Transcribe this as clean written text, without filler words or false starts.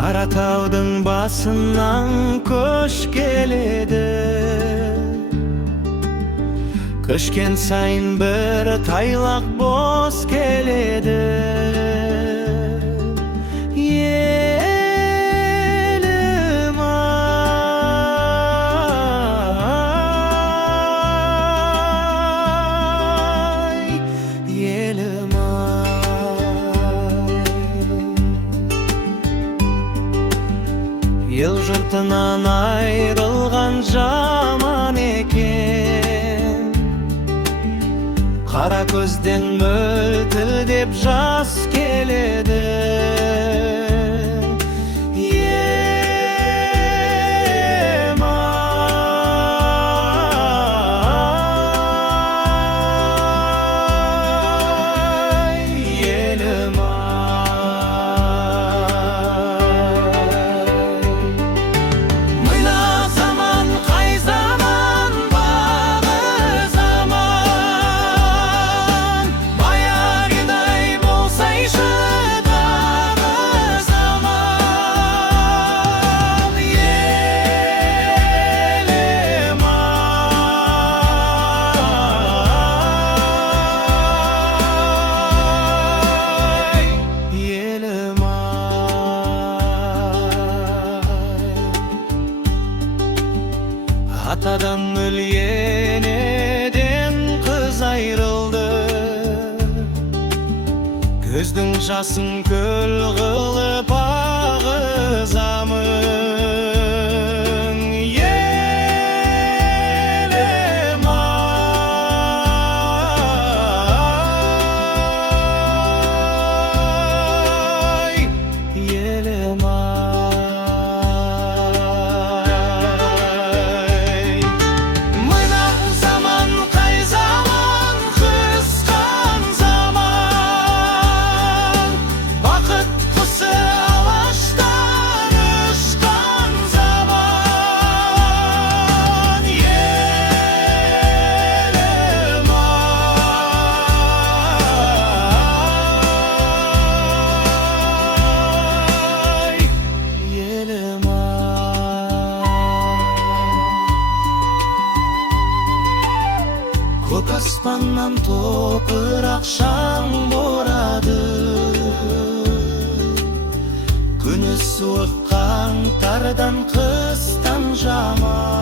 Қаратаудың басынан көш келеді, көшкен сайын бір тайлақ бос келеді. Елім ай, елім ай. Ел жұртынан айрылған жаман екен, қара көзден мөлтілдеп жас келеді. Елім ай, елім ай. Мына заман қай заман, бағы заман, баяғыдай болсайшы дағы заман. Елім ай, елім ай. Атадан өлген еден қыз айрылды, көздің жасын көл қылып ағызамын. Елім ай, елім ай. Мына заман қай заман, қысқан заман, бақыт құсы алаштан ұшқан заман. Елім ай, елім ай. Көк аспаннан топырақ шаң борады, күні суық қаңтардан қыстан жаман.